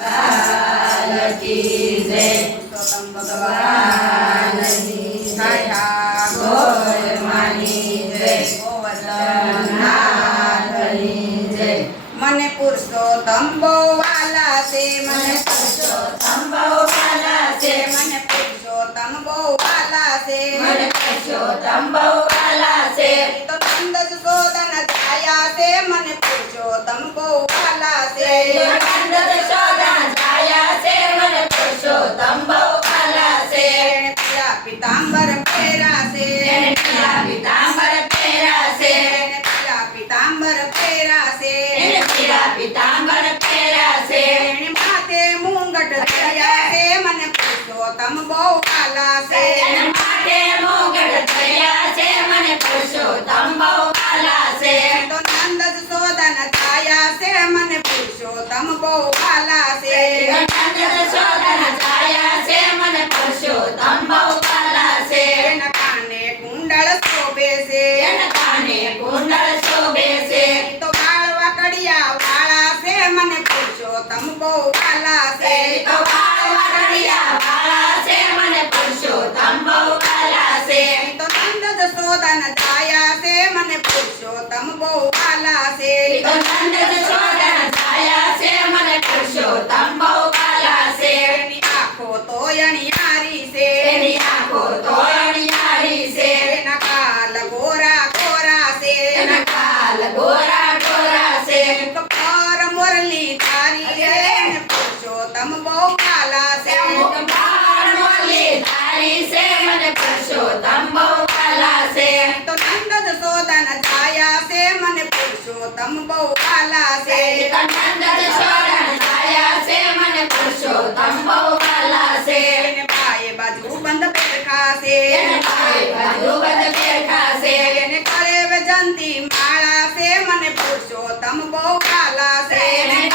की जय पुरुषोत्तम भगवान की जय गोर मानी जय गोवर्धन नाथ की जय। मने पुरुषोत्तम बोवाला से मने पुरुषोत्तम बोवाला से मने पुरुषोत्तम बोवाला से मने पुरुषोत्तम बोवाला से तो नंद जसोदन छाया से मने पुरुषोत्तम बोवाला से नंद जसोदन छाया से मने पुरुषोत्तम बोवाला से पीतांबर पेरा से पीतांबर पेरा से पीतांबर पेरा से पीतांबर पेरा से माथे मुंगट दरिया से मने पुरुषोत्तम बोवाला से माथे मुंगट दरिया से मने पुरुषोत्तम बोवाला से तो नंद जसोदन छाया से मने पुरुषोत्तम बोवाला से नंद जसोदन छाया से मने पुरुषोत्तम बोवाला से काने कुंडल शोभे से काने कुंडल शोभे से तो बाल वाकड़िया वाला से मने पुरुषोत्तम बोवाला से तो बाल वाकड़िया वाला से मने पुरुषोत्तम बोवाला से तो नंद जसोदन छाया से मने पुरुषोत्तम बोवाला से तो नंद जसोदन छाया से मने पुरुषोत्तम बोवाला से आँखों तो यणियारी से आँखों तो यणियारी से नकाल गोरा गोरा से नकाल गोरा गोरा से कपार मुरली धारी से पुरुषोत्तम बोवाला से कपार मुरली धारी से मने पुरुषोत्तम बोवाला से तो नंद जसोदन छाया से मने पुरुषोत्तम बोवाला से नंद जसोदन छाया से मने पुरुषोत्तम बोवाला से बाए बाजू बंद पेरखा से बाए बाजू बंद पेरखा से करे वजंती माला से मने पुरुषोत्तम बोवाला से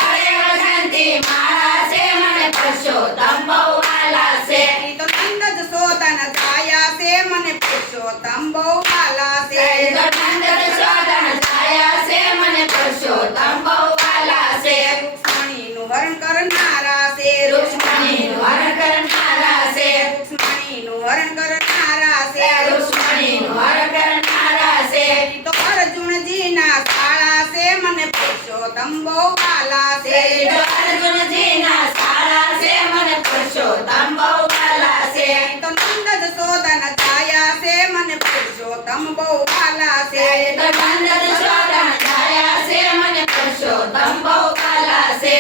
करे वजंती माला से मने पुरुषोत्तम बोवाला से तो नंद जसोदन छाया से मने पुरुषोत्तम बोवाला से तो नंद जसोदन छाया से मने पुरुषोत्तम बोवाला से रुक्मणी नु हरण करनारा से रुक्मणी नु हरण करनारा से रुक्मणी नु हरण करनारा से रुक्मणी नु हरण करनारा से तो अर्जुन जी ना शाला से मने पुरुषोत्तम बोवाला से तो अर्जुन जी ना शाला से मने पुरुषोत्तम बोवाला से तो नंद जसोदन छाया से मने पुरुषोत्तम बोवाला से तो नंद जसोदन छाया से मने पुरुषोत्तम बोवाला से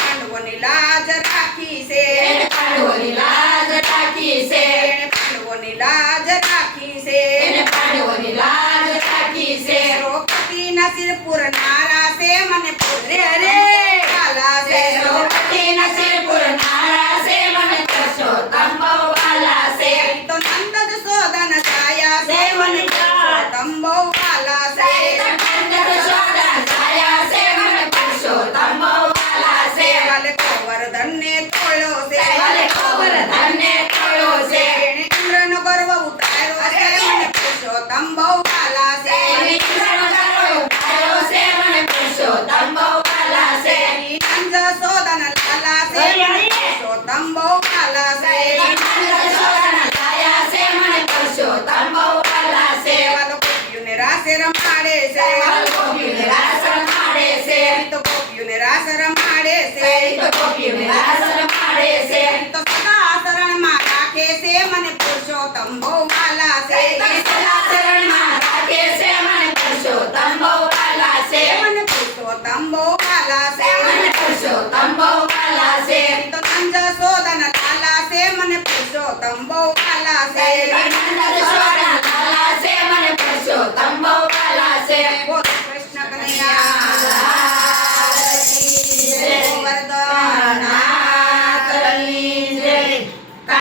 पांडवोनी लाज राखी से पांडवोनी लाज राखी से पांडवोनी लाज राखी से पांडवोनी लाज राखी से द्रौपदी न सिर पुरनारा से मने पुरुषोत्तम से द्रौपदी न सिर पुरनारा से मने पुरुषोत्तम बोवाला से तो नंद जसोदन छाया से मने पुरुषोत्तम बोवाला से नंद जसोदन छाया से मने पुरुषोत्तम बोवाला से वाले गोवर्धन ने तोड़ो से वाले गोवर्धन ने तोड़ो से इंद्र नो गर्व उतारो से मने पुरुषोत्तम बोवाला से इंद्र नो गर्व उतारो से मने पुरुषोत्तम बोवाला से नंद जसोदन लाला से मने पुरुषोत्तम बोवाला से नंद जसोदन छाया से मने पुरुषोत्तम बोवाला से वालो गोपियों ने रास रमाड़े से वालो गोपियों ने रास रमाड़े से तो गोपियों ने रास रमाड़े से तो गोपियों ने रास रमाड़े से तो सदा शरण में राखे से मने पुरुषोत्तम बोवाला से सदा शरण में राखे से मने पुरुषोत्तम बोवाला से मने पुरुषोत्तम बोवाला से मने पुरुषोत्तम बोवाला से तो नंद जसोदन लाला से मने पुरुषोत्तम बोवाला से नंद जसोदन लाला से मने पुरुषोत्तम बोवाला से बोल कृष्ण कन्हैया